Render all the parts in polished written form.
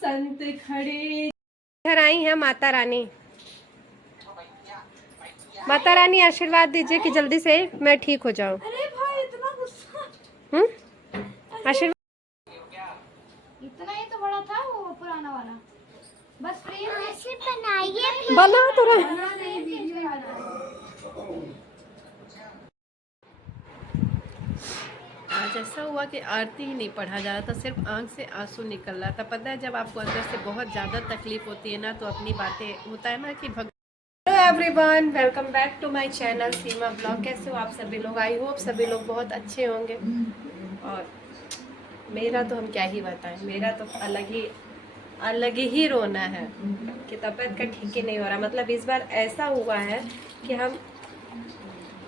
संत खड़े। घर आई है माता रानी। माता रानी आशीर्वाद दीजिए कि जल्दी से मैं ठीक हो जाऊं। अरे भाई इतना गुस्सा। आशीर्वाद। इतना ही तो बड़ा था वो पुराना वाला। बस फ्रेम बनाइए। बना तो रहे। बना नहीं, वीडियो बना। आज ऐसा हुआ कि आरती ही नहीं पढ़ा जा रहा था, सिर्फ आंख से आंसू निकल रहा था। पता है जब आपको अंदर से बहुत ज़्यादा तकलीफ होती है ना, तो अपनी बातें होता है ना कि hello everyone, welcome back to my channel Seema blog. कैसे हो आप सभी लोग? आई होप सभी लोग बहुत अच्छे होंगे। और मेरा तो हम क्या ही बताएं, मेरा तो अलग ही रोना है कि तबीयत का ठीक ही नहीं हो रहा। मतलब इस बार ऐसा हुआ है कि हम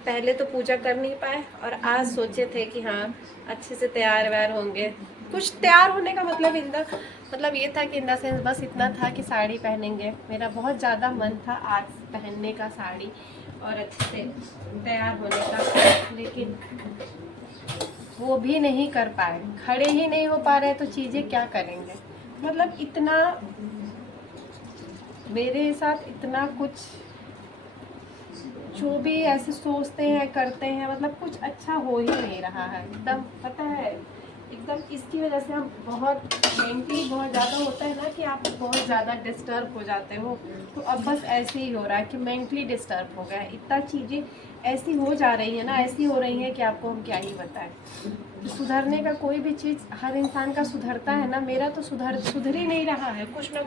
पहले तो पूजा कर नहीं पाए और आज सोचे थे कि हाँ अच्छे से तैयार व्यार होंगे। कुछ तैयार होने का मतलब ये था कि इन द सेंस बस इतना था कि साड़ी पहनेंगे। मेरा बहुत ज़्यादा मन था आज पहनने का साड़ी और अच्छे से तैयार होने का, लेकिन वो भी नहीं कर पाए। खड़े ही नहीं हो पा रहे तो चीज़ें क्या करेंगे। मतलब इतना मेरे साथ इतना कुछ जो भी ऐसे सोचते हैं करते हैं, मतलब कुछ अच्छा हो ही नहीं रहा है एकदम। पता है एकदम इसकी वजह से हम बहुत मेंटली बहुत ज़्यादा होता है ना कि आप बहुत ज़्यादा डिस्टर्ब हो जाते हो। तो अब बस ऐसे ही हो रहा है कि मेंटली डिस्टर्ब हो गया। इतना चीज़ें ऐसी हो जा रही है ना, ऐसी हो रही है कि आपको हम क्या ही बताएं। तो सुधरने का कोई भी चीज़ हर इंसान का सुधरता है ना, मेरा तो सुधर ही नहीं रहा है। कुछ ना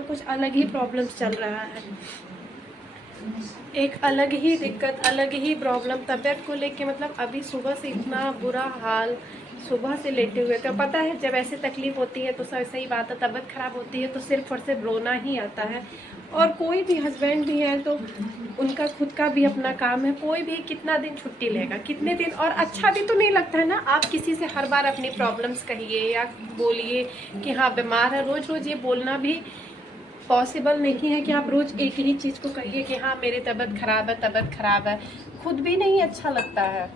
कुछ अलग ही प्रॉब्लम्स चल रहा है। एक अलग ही दिक्कत, अलग ही प्रॉब्लम तबीयत को लेके। मतलब अभी सुबह से इतना बुरा हाल, सुबह से लेटे हुए। तो पता है जब ऐसे तकलीफ होती है तो सही बात है, तबीयत खराब होती है तो सिर्फ और सिर्फ रोना ही आता है। और कोई भी हस्बैंड भी है तो उनका खुद का भी अपना काम है। कोई भी कितना दिन छुट्टी लेगा, कितने दिन। और अच्छा भी तो नहीं लगता है ना आप किसी से हर बार अपनी प्रॉब्लम्स कहिए या बोलिए कि हाँ बीमार है। रोज़ रोज़ ये बोलना भी पॉसिबल नहीं है कि आप रोज़ एक ही चीज़ को कहिए कि हाँ मेरी तबीयत ख़राब है। खुद भी नहीं अच्छा लगता है।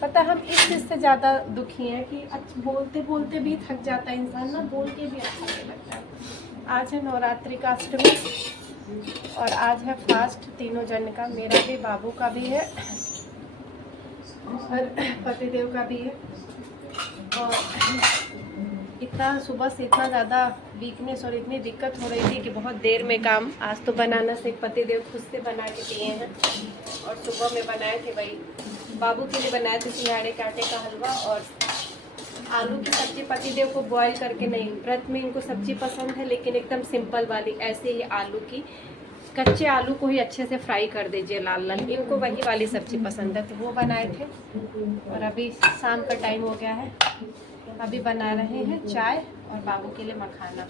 पता हम इस चीज़ से ज़्यादा दुखी हैं कि बोलते बोलते भी थक जाता है इंसान ना, बोल के भी अच्छा नहीं लगता है। आज है नवरात्रि का अष्टमी और आज है फास्ट तीनों जन का। मेरा भी, बाबू का भी है और पतिदेव का भी है। और इतना सुबह से इतना ज़्यादा वीकनेस और इतनी दिक्कत हो रही थी कि बहुत देर में काम। आज तो बनाना से पतिदेव खुद से बना के दिए हैं। और सुबह में बनाए थे भाई, बाबू के लिए बनाए थे सिंघाड़े के आटे का हलवा और आलू की सब्जी। पतिदेव को बॉईल करके नहीं, व्रत में इनको सब्जी पसंद है लेकिन एकदम सिंपल वाली, ऐसे ही आलू की, कच्चे आलू को ही अच्छे से फ्राई कर दीजिए लाल लाल, इनको वही वाली सब्जी पसंद है। तो वो बनाए थे। और अभी शाम का टाइम हो गया है, अभी बना रहे हैं चाय और बाबू के लिए मखाना।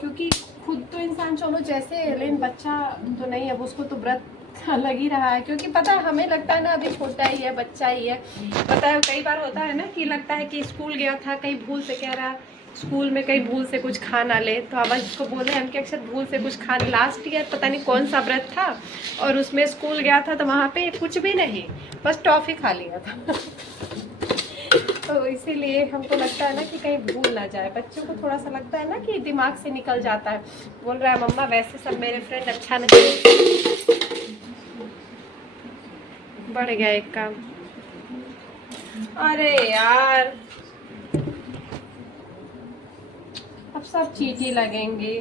क्योंकि खुद तो इंसान चलो जैसे, लेकिन बच्चा तो नहीं है, उसको तो व्रत लग ही रहा है। क्योंकि पता है हमें लगता है ना अभी छोटा ही है, बच्चा ही है। पता है कई बार होता है ना कि लगता है कि स्कूल गया था, कहीं भूल से कह रहा स्कूल में कहीं भूल से कुछ खा ना ले, तो अब इसको बोले हम कि अक्सर भूल से कुछ खाने। लास्ट ईयर पता नहीं कौन सा व्रत था और उसमें स्कूल गया था तो वहाँ पे कुछ भी नहीं, बस टॉफ़ी खा लिया था। तो इसीलिए हमको लगता है ना कि कहीं भूल ना जाए। बच्चों को थोड़ा सा लगता है ना कि दिमाग से निकल जाता है। बोल रहा है मम्मा वैसे सब मेरे फ्रेंड अच्छा नहीं। बढ़ गया एक काम। अरे यार अब सब चीटी लगेंगे,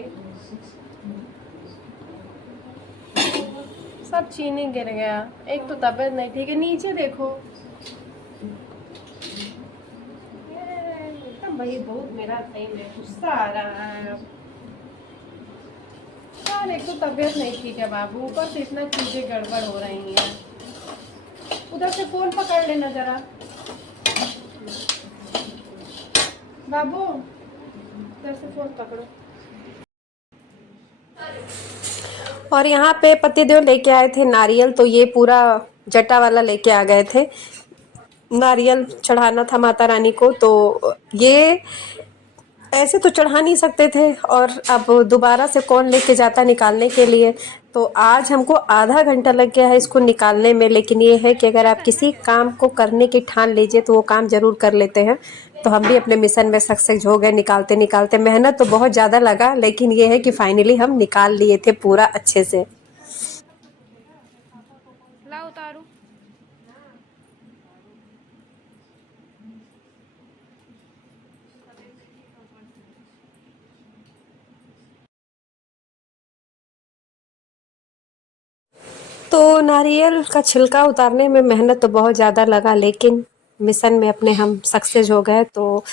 सब चीनी गिर गया। एक तो तबीयत नहीं ठीक है, नीचे देखो भाई, बहुत मेरा सही में गुस्सा आ रहा है यार। एक तो तबीयत नहीं ठीक है बाबू, ऊपर से इतना चीजें गड़बड़ हो रही हैं। उधर से फोन पकड़ लेना जरा बाबू, उधर से फोन पकड़ो। और यहाँ पे पतिदेव लेके आए थे नारियल, तो ये पूरा जटा वाला लेके आ गए थे। नारियल चढ़ाना था माता रानी को। तो ये ऐसे तो चढ़ा नहीं सकते थे, और अब दोबारा से कौन लेके जाता निकालने के लिए। तो आज हमको आधा घंटा लग गया है इसको निकालने में। लेकिन ये है कि अगर आप किसी काम को करने की ठान लीजिए तो वो काम ज़रूर कर लेते हैं। तो हम भी अपने मिशन में सक्सेस हो गए निकालते निकालते। मेहनत तो बहुत ज़्यादा लगा, लेकिन ये है कि फाइनली हम निकाल लिए थे पूरा अच्छे से। ला उतारू। तो नारियल का छिलका उतारने में मेहनत तो बहुत ज़्यादा लगा, लेकिन मिशन में अपने हम सक्सेस हो गए। तो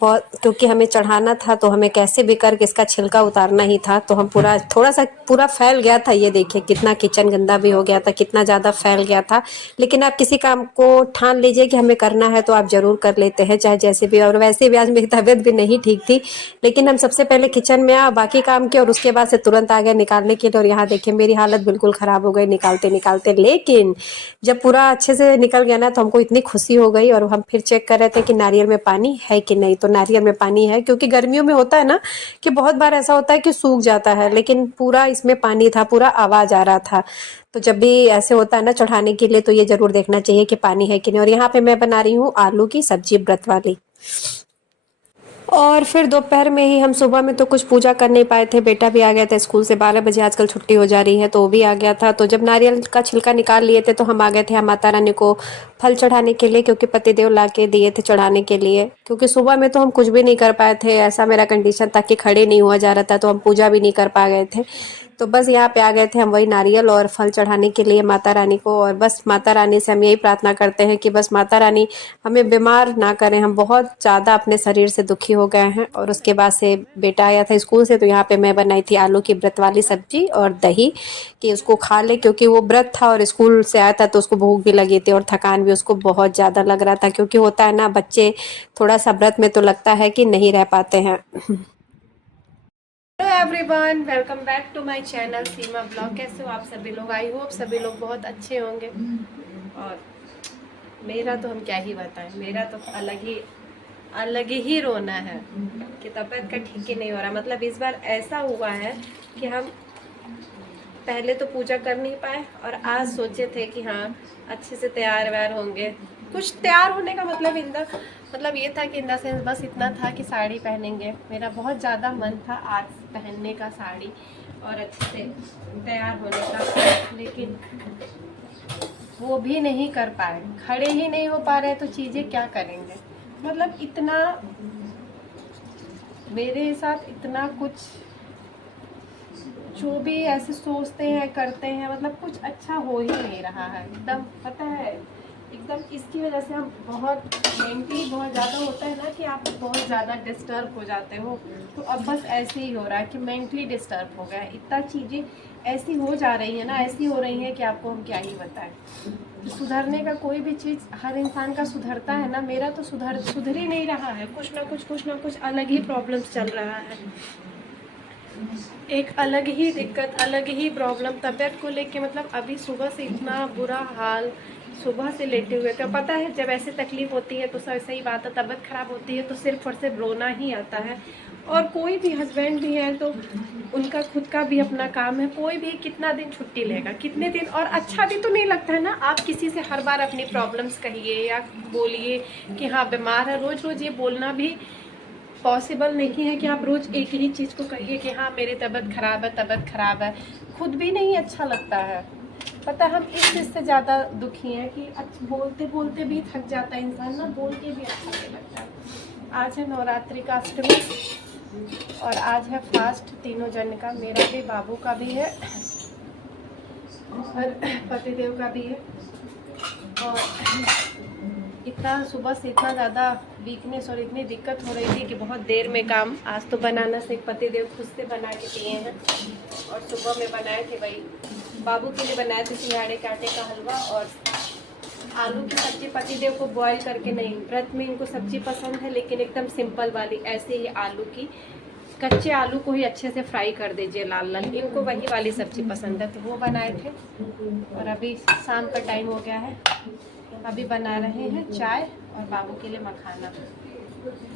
बहुत, क्योंकि हमें चढ़ाना था तो हमें कैसे भी करके इसका छिलका उतारना ही था। तो हम पूरा थोड़ा सा पूरा फैल गया था, ये देखिए कितना किचन गंदा भी हो गया था, कितना ज़्यादा फैल गया था। लेकिन आप किसी काम को ठान लीजिए कि हमें करना है तो आप ज़रूर कर लेते हैं, चाहे जैसे भी। और वैसे भी आज मेरी तबीयत भी नहीं ठीक थी, लेकिन हम सबसे पहले किचन में बाकी काम किए और उसके बाद से तुरंत आ गए निकालने के लिए। और यहाँ देखिए मेरी हालत बिल्कुल ख़राब हो गई निकालते निकालते। लेकिन जब पूरा अच्छे से निकल गया ना तो हमको इतनी खुशी हो गई। और हम फिर चेक कर रहे थे कि नारियल में पानी है कि नहीं। तो नारियल में पानी है, क्योंकि गर्मियों में होता है ना कि बहुत बार ऐसा होता है कि सूख जाता है, लेकिन पूरा इसमें पानी था, पूरा आवाज़ आ रहा था। तो जब भी ऐसे होता है ना चढ़ाने के लिए तो ये ज़रूर देखना चाहिए कि पानी है कि नहीं। और यहाँ पे मैं बना रही हूँ आलू की सब्जी व्रत वाली। और फिर दोपहर में ही हम, सुबह में तो कुछ पूजा कर नहीं पाए थे, बेटा भी आ गया था स्कूल से, 12 बजे आजकल छुट्टी हो जा रही है तो वो भी आ गया था। तो जब नारियल का छिलका निकाल लिए थे तो हम आ गए थे माता रानी को फल चढ़ाने के लिए, क्योंकि पतिदेव ला के दिए थे चढ़ाने के लिए। क्योंकि सुबह में तो हम कुछ भी नहीं कर पाए थे, ऐसा मेरा कंडीशन था कि खड़े नहीं हुआ जा रहा था, तो हम पूजा भी नहीं कर पा गए थे। तो बस यहाँ पे आ गए थे हम वही नारियल और फल चढ़ाने के लिए माता रानी को। और बस माता रानी से हम यही प्रार्थना करते हैं कि बस माता रानी हमें बीमार ना करें। हम बहुत ज़्यादा अपने शरीर से दुखी हो गए हैं। और उसके बाद से बेटा आया था स्कूल से तो यहाँ पे मैं बनाई थी आलू की व्रत वाली सब्जी और दही, कि उसको खा ले, क्योंकि वो व्रत था और स्कूल से आया था तो उसको भूख भी लगी थी और थकान भी उसको बहुत ज़्यादा लग रहा था। क्योंकि होता है ना बच्चे थोड़ा सा व्रत में तो लगता है कि नहीं रह पाते हैं। Hello everyone, welcome back to my channel Seema blog. कैसे हो आप सभी लोग? आई होप सभी लोग बहुत अच्छे होंगे। और मेरा तो हम क्या ही बताएं, मेरा तो अलग ही रोना है कि तबीयत का ठीक ही नहीं हो रहा। मतलब इस बार ऐसा हुआ है कि हम पहले तो पूजा कर नहीं पाए और आज सोचे थे कि हाँ अच्छे से तैयार व्यार होंगे। कुछ तैयार होने का मतलब ये था कि इन द सेंस बस इतना था कि साड़ी पहनेंगे। मेरा बहुत ज़्यादा मन था आज पहनने का साड़ी और अच्छे से तैयार होने का, लेकिन वो भी नहीं कर पाए। खड़े ही नहीं हो पा रहे तो चीज़ें क्या करेंगे। मतलब इतना मेरे साथ इतना कुछ जो भी ऐसे सोचते हैं करते हैं, मतलब कुछ अच्छा हो ही नहीं रहा है एकदम। पता है एकदम इसकी वजह से हम बहुत मेंटली बहुत ज़्यादा होता है ना कि आप बहुत ज़्यादा डिस्टर्ब हो जाते हो। तो अब बस ऐसे ही हो रहा है कि मेंटली डिस्टर्ब हो गया है। इतना चीज़ें ऐसी हो जा रही है ना, ऐसी हो रही है कि आपको हम क्या ही बताएं। सुधरने का कोई भी चीज़ हर इंसान का सुधरता है ना, मेरा तो सुधर ही नहीं रहा है। कुछ ना कुछ अलग ही प्रॉब्लम्स चल रहा है। एक अलग ही दिक्कत, अलग ही प्रॉब्लम तबीयत को लेके। मतलब अभी सुबह से इतना बुरा हाल, सुबह से लेटे हुए थे। पता है जब ऐसे तकलीफ होती है तो सही बात है, तबीयत खराब होती है तो सिर्फ और सिर्फ रोना ही आता है। और कोई भी हस्बैंड भी है तो उनका खुद का भी अपना काम है। कोई भी कितना दिन छुट्टी लेगा, कितने दिन। और अच्छा भी तो नहीं लगता है ना आप किसी से हर बार अपनी प्रॉब्लम्स कहिए या बोलिए कि हाँ बीमार है। रोज़ रोज़ ये बोलना भी पॉसिबल नहीं है कि आप रोज़ एक ही चीज़ को कहिए कि हाँ मेरी तबीयत ख़राब है। खुद भी नहीं अच्छा लगता है। पता हम इस चीज़ से ज़्यादा दुखी हैं कि बोलते बोलते भी थक जाता है इंसान ना, बोल के भी अच्छा नहीं लगता है। आज है नवरात्रि का अष्टमी और आज है फास्ट तीनों जन का, मेरा भी, बाबू का भी है और पतिदेव का भी है। और इतना सुबह से इतना ज़्यादा वीकनेस और इतनी दिक्कत हो रही थी कि बहुत देर में काम। आज तो बनाना से पतिदेव खुद से बना के दिए हैं। और सुबह में बनाए थे वही बाबू के लिए बनाए थे सिंघाड़े के आटे का हलवा और आलू की सब्जी। पतिदेव को बॉईल करके नहीं, व्रत में इनको सब्जी पसंद है लेकिन एकदम सिंपल वाली, ऐसे ही आलू की, कच्चे आलू को ही अच्छे से फ्राई कर दीजिए लाल लाल, इनको वही वाली सब्जी पसंद है तो वो बनाए थे। और अभी शाम का टाइम हो गया है, अभी बना रहे हैं चाय और बाबू के लिए मखाना।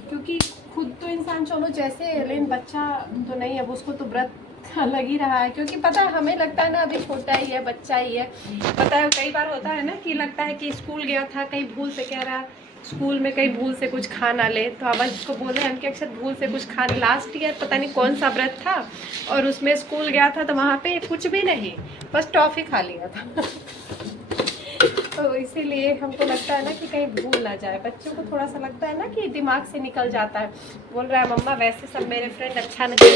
क्योंकि खुद तो तो इंसान चलो जैसे, लेकिन बच्चा तो नहीं, अब उसको तो व्रत लग ही रहा है, क्योंकि पता है हमें लगता है ना अभी छोटा ही है, बच्चा ही है। पता है कई बार होता है ना कि लगता है कि स्कूल गया था, कहीं भूल से कह रहा स्कूल में कहीं भूल से कुछ खा ना ले, तो अब इसको बोले हम कि अक्सर भूल से कुछ खा, लास्ट ईयर पता नहीं कौन सा व्रत था और उसमें स्कूल गया था तो वहाँ पे कुछ भी नहीं, बस टॉफ़ी खा लिया था। तो इसीलिए हमको लगता है ना कि कहीं भूल ना जाए, बच्चों को थोड़ा सा लगता है ना कि दिमाग से निकल जाता है। बोल रहा है मम्मा वैसे सब मेरे फ्रेंड अच्छा नहीं।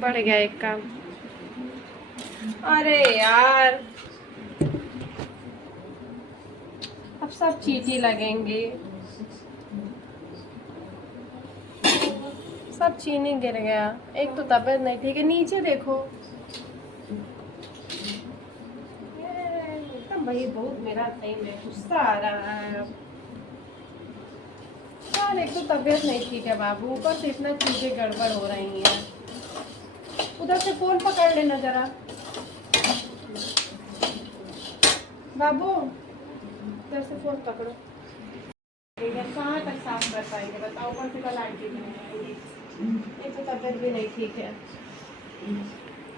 बढ़ गया एक काम। अरे यार अब सब चीटी लगेंगे, सब चीनी गिर गया। एक तो तबीयत नहीं ठीक है, नीचे देखो एकदम भाई, बहुत मेरा सही में गुस्सा आ रहा है यार। एक तो तबीयत नहीं ठीक है बाबू, ऊपर से इतना चीजें गड़बड़ हो रही हैं। उधर से फोन पकड़ लेना जरा बाबू, उधर से फोन पकड़ो। इधर कहाँ तक साफ कर पाएंगे बताओ, ऊपर से कल आंटी भी नहीं आएगी, एक तो तबीयत भी नहीं ठीक है।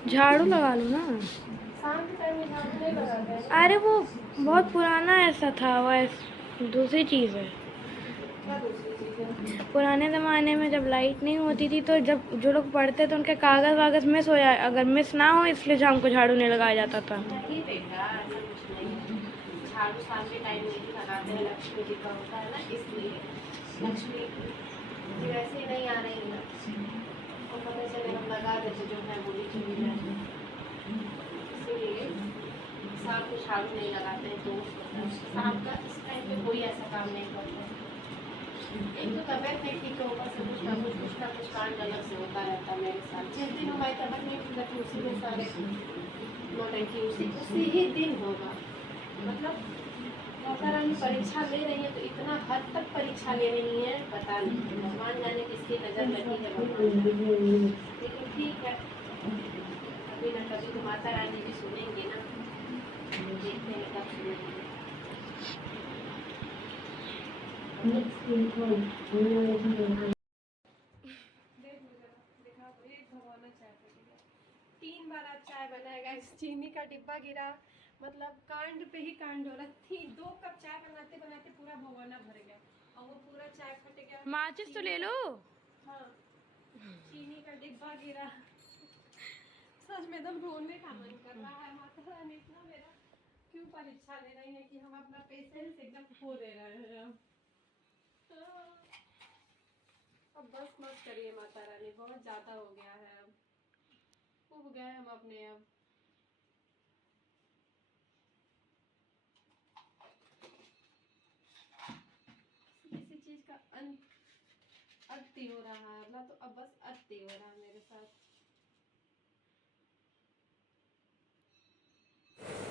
झाड़ू लगा लो ना। शाम के टाइम में झाड़ू नहीं लगाते हैं। अरे वो बहुत पुराना ऐसा था, वो दूसरी चीज़ है। क्या दूसरी चीज़ है? पुराने ज़माने में जब लाइट नहीं होती थी तो जब जो लोग पढ़ते तो उनके कागज़ वागज़ मिस हो जाए, अगर मिस ना हो इसलिए शाम को झाड़ू नहीं लगाया जाता था। नहीं बेटा ऐसा कुछ नहीं है, झाड़ू शाम के टाइम में ही लगाते हैं, लक्ष्मी जी का होता है ना इसलिए। लक्ष्मी जी वैसे ही नहीं आ रही ना, तो पता चले हम लगा देते जो है बोली चली जाए, इसीलिए शाम को झाड़ू नहीं लगाते हैं। तो शाम का इस टाइम पे कोई ऐसा काम नहीं करता। एक तो तबीयत नहीं ठीक है, ऊपर से कुछ ना कुछ कांड अलग से होता रहता है मेरे साथ। जिस दिन हमारी तबीयत नहीं ठीक रहती उसी दिन सारे नौटंकी उसी ही दिन होगा। मतलब माता रानी परीक्षा ले रही है तो इतना हद तक परीक्षा ले रही है, पता नहीं भगवान जाने किसकी नज़र लगी है भगवान। लेकिन ठीक है, कभी ना कभी तो माता रानी भी सुनेंगे ना, देखते हैं कब सुनेंगे। तीन बार आज चाय बनाएगा, इस चीनी का डिब्बा गिरा, मतलब कांड पे ही कांड हो रहा थी। 2 कप चाय बनाते बनाते पूरा भगोना भर गया और वो पूरा चाय फट गया। माचिस तो ले लो। हाँ, चीनी का डिब्बा गिरा। सच में एकदम रोने का मन कर रहा है। माता रानी इतना मेरा क्यों परीक्षा ले रही है कि हम अपना पेशेंस एकदम खो दे रहे हैं। अब बस मत करिए माता रानी, बहुत ज़्यादा हो गया है, अब उब गए हम अपने। अब किसी चीज़ का अंत ही हो रहा है ना, तो अब बस अंत ही हो रहा है मेरे साथ।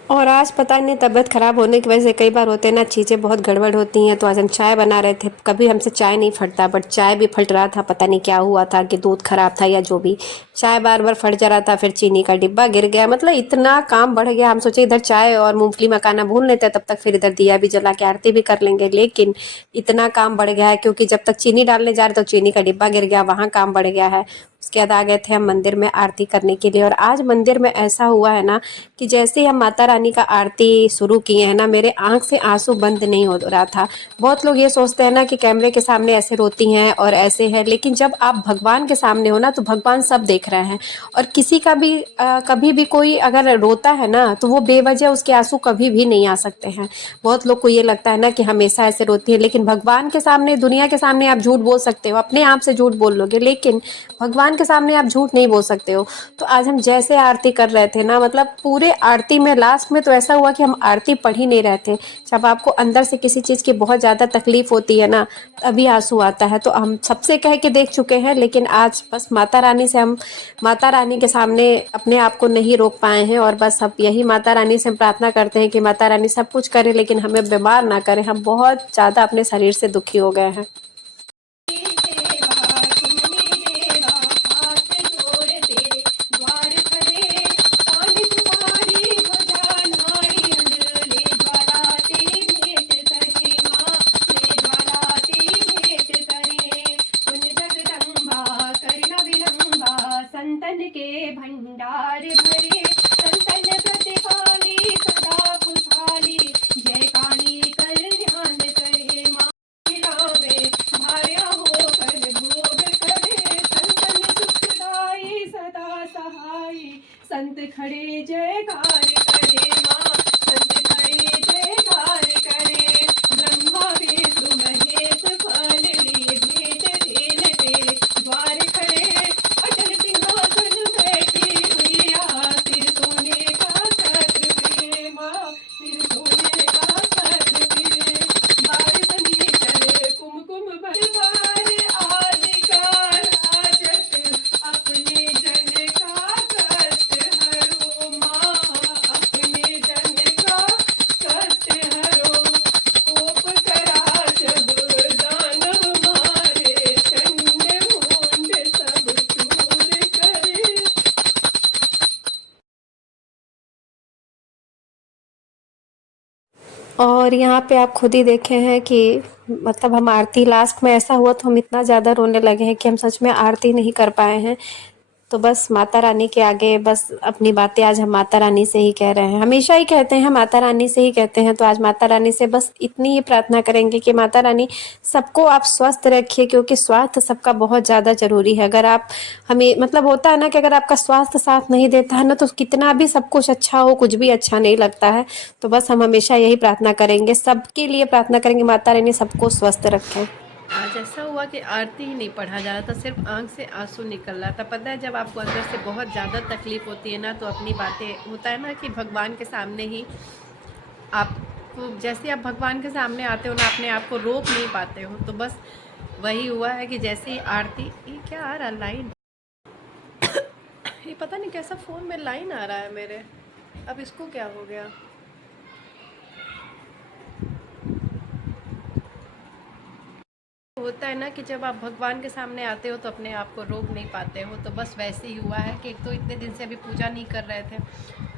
और आज पता नहीं तबीयत ख़राब होने की वजह से कई बार होते हैं ना, चीज़ें बहुत गड़बड़ होती हैं। तो आज हम चाय बना रहे थे, कभी हमसे चाय नहीं फटता, बट चाय भी फट रहा था। पता नहीं क्या हुआ था कि दूध ख़राब था या जो भी, चाय बार बार फट जा रहा था। फिर चीनी का डिब्बा गिर गया, मतलब इतना काम बढ़ गया। हम सोचे इधर चाय और मूंगफली मखाना भून लेते हैं, तब तक फिर इधर दिया भी जला के आरती भी कर लेंगे। लेकिन इतना काम बढ़ गया है क्योंकि जब तक चीनी डालने जा रहे तो चीनी का डिब्बा गिर गया, वहाँ काम बढ़ गया है। उसके बाद आ गए थे हम मंदिर में आरती करने के लिए। और आज मंदिर में ऐसा हुआ है ना कि जैसे ही हम माता रानी का आरती शुरू किए हैं ना, मेरे आंख से आंसू बंद नहीं हो रहा था। बहुत लोग ये सोचते हैं ना कि कैमरे के सामने ऐसे रोती हैं और ऐसे है, लेकिन जब आप भगवान के सामने हो ना तो भगवान सब देख रहे हैं। और किसी का भी कभी भी कोई अगर रोता है ना तो वो बेवजह उसके आंसू कभी भी नहीं आ सकते हैं। बहुत लोग को ये लगता है ना कि हमेशा ऐसे रोती है, लेकिन भगवान के सामने, दुनिया के सामने आप झूठ बोल सकते हो, अपने आप से झूठ बोल लोगे, लेकिन भगवान के सामने आप झूठ नहीं बोल सकते हो। तो आज हम जैसे आरती कर रहे थे ना, मतलब पूरे आरती में लास्ट में तो ऐसा हुआ कि हम आरती पढ़ ही नहीं रहे थे। जब आपको अंदर से किसी चीज़ की बहुत ज़्यादा तकलीफ होती है ना, तभी आंसू आता है। तो हम सबसे कह के देख चुके हैं, लेकिन आज बस माता रानी से, हम माता रानी के सामने अपने आप को नहीं रोक पाए हैं। और बस अब यही माता रानी से हम प्रार्थना करते हैं कि माता रानी सब कुछ करे, लेकिन हमें बीमार ना करे। हम बहुत ज़्यादा अपने शरीर से दुखी हो गए हैं। और यहाँ पे आप खुद ही देखे हैं कि मतलब हम आरती लास्ट में ऐसा हुआ तो हम इतना ज़्यादा रोने लगे हैं कि हम सच में आरती नहीं कर पाए हैं। तो बस माता रानी के आगे बस अपनी बातें आज हम माता रानी से ही कह रहे हैं, हमेशा ही कहते हैं माता रानी से ही कहते हैं। तो आज माता रानी से बस इतनी ही प्रार्थना करेंगे कि माता रानी सबको आप स्वस्थ रखिए, क्योंकि स्वास्थ्य सबका बहुत ज़्यादा ज़रूरी है। अगर आप हमें मतलब होता है ना कि अगर आपका स्वास्थ्य साथ नहीं देता है ना तो कितना भी सब कुछ अच्छा हो कुछ भी अच्छा नहीं लगता है। तो बस हम हमेशा यही प्रार्थना करेंगे, सबके लिए प्रार्थना करेंगे माता रानी सबको स्वस्थ रखें। आज ऐसा हुआ कि आरती ही नहीं पढ़ा जा रहा था, सिर्फ आंख से आंसू निकल रहा था। पता है जब आपको अंदर से बहुत ज़्यादा तकलीफ होती है ना तो अपनी बातें होता है ना कि भगवान के सामने ही आपको, जैसे आप भगवान के सामने आते हो ना अपने आप को रोक नहीं पाते हो। तो बस वही हुआ है कि जैसे ही आरती, ये क्या आ रहा लाइन ये पता नहीं कैसा फ़ोन में लाइन आ रहा है मेरे, अब इसको क्या हो गया। होता है ना कि जब आप भगवान के सामने आते हो तो अपने आप को रोक नहीं पाते हो। तो बस वैसे ही हुआ है कि एक तो इतने दिन से अभी पूजा नहीं कर रहे थे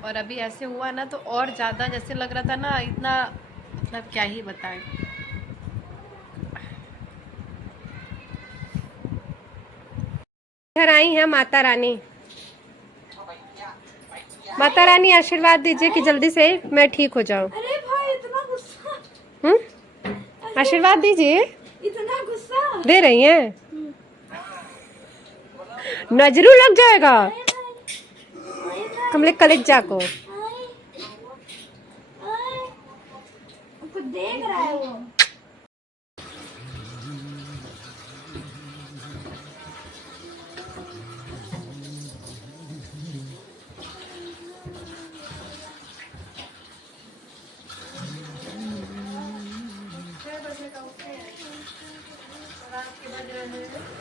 और अभी ऐसे हुआ ना तो और ज़्यादा जैसे लग रहा था ना, इतना मतलब क्या ही बताएं। इधर आई हैं माता रानी। माता रानी आशीर्वाद दीजिए कि जल्दी से मैं ठीक हो जाऊं। अरे भाई इतना गुस्सा, आशीर्वाद दीजिए। इतना गुस्सा दे रही हैं, नजरू लग जाएगा कमले कलेजा को। कुछ देख रहा है वो।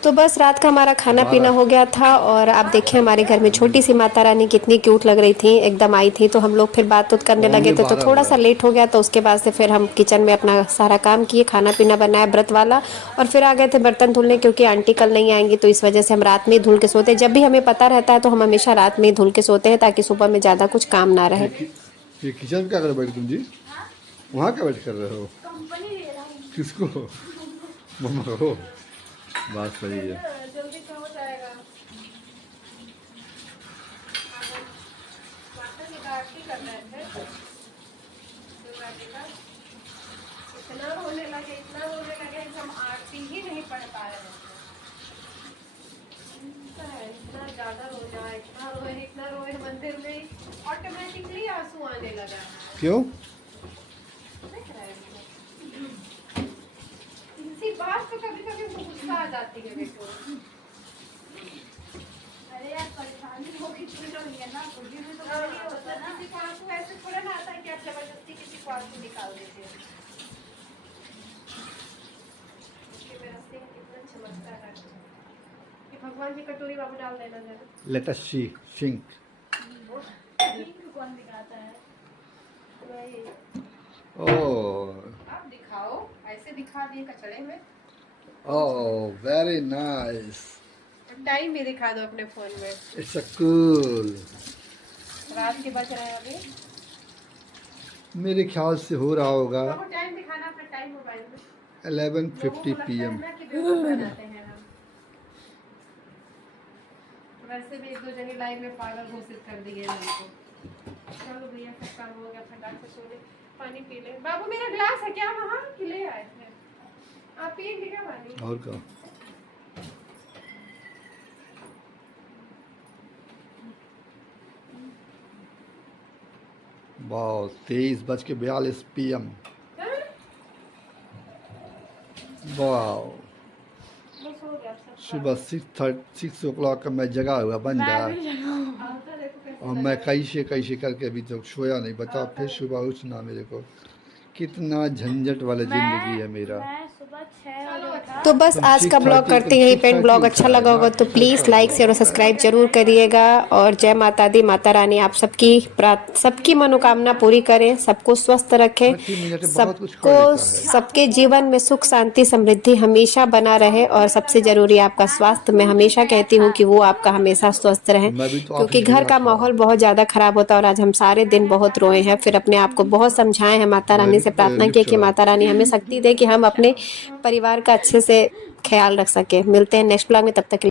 तो बस रात का हमारा खाना पीना हो गया था और आप देखिए हमारे घर में छोटी सी माता रानी कितनी क्यूट लग रही थी, एकदम आई थी। तो हम लोग फिर बात करने लगे थे तो थोड़ा सा लेट हो गया। तो उसके बाद से फिर हम किचन में अपना सारा काम किए, खाना पीना बनाया व्रत वाला, और फिर आ गए थे बर्तन धुलने, क्योंकि आंटी कल नहीं आएंगी। तो इस वजह से हम रात में ही धुल के सोते हैं। जब भी हमें पता रहता है तो हम हमेशा रात में ही धुल के सोते हैं ताकि सुबह में ज़्यादा कुछ काम ना रहे। ये किचन में क्या कर बैठ तुम जी? वहाँ क्या बैठ कर रहे हो? कंपनी दे रहा हूँ किसको? मम्मा को। बात सही है। जल्दी का हो जाएगा। आरती कर रहे थे, इतना रोने लगे कि हम आरती ही नहीं पढ़ पा रहे थे। इतना ज़्यादा इतना रोए मंदिर में ऑटोमेटिकली आंसू आने लगा। क्यों? देख रहे हैं इसी बात पे कभी कभी गुस्सा आ जाती है देखो। अरे यार परेशानी हो कितनी हो रही है ना, कुछ भी तो होता है ना। किसी को आंसू ऐसे थोड़ा ना आता है कि आप जबरदस्ती किसी को आंसू निकाल देते हो। मेरा सिंह कितना चमकता है। ये भगवान की कटोरी बाबू डाल देना जरा। लेट अस सी सिंक। कौन दिखाता है? ओह आप दिखाओ, ऐसे दिखा दिए कचड़े में। Oh very nice. टाइम भी दिखा दो अपने फोन में। It's a cool. रात के बज रहे हैं अभी। मेरे ख्याल से हो रहा होगा टाइम दिखाना अपना टाइम मोबाइल में। 11:50 PM। वैसे भी एक दो जने लाइव में पागल घोषित कर दिए हैं हमको। चलो भैया सब काम हो गया, फटाक से सोने। पानी पी ले बाबू, मेरा ग्लास है क्या वहाँ कि ले आए थे आप? पिएंगे क्या पानी? और क्या? वाह 23:42 PM। वाह बस हो गया सब। सुबह 6 o'clock का मैं जगा हुआ बन रहा आता देखो कैसे और मैं कैसे करके अभी तक सोया नहीं। बता फिर सुबह उठना मेरे को, कितना झंझट वाला जिंदगी है मेरा। मैं सुबह 6 बजे था। तो बस आज का ब्लॉग करते हैं यहीं पे एंड। ब्लॉग अच्छा लगा होगा तो प्लीज़ लाइक शेयर और सब्सक्राइब जरूर करिएगा। और जय माता दी, माता रानी आप सबकी मनोकामना पूरी करें, सबको स्वस्थ रखें, सबको सबके जीवन में सुख शांति समृद्धि हमेशा बना रहे। और सबसे ज़रूरी आपका स्वास्थ्य, मैं हमेशा कहती हूँ कि वो आपका हमेशा स्वस्थ रहे, क्योंकि घर का माहौल बहुत ज़्यादा ख़राब होता है। और आज हम सारे दिन बहुत रोए हैं, फिर अपने आप को बहुत समझाए हैं, माता रानी से प्रार्थना की कि माता रानी हमें शक्ति दे कि हम अपने परिवार का अच्छे से ख्याल रख सके। मिलते हैं नेक्स्ट ब्लॉग में, तब तक के लिए।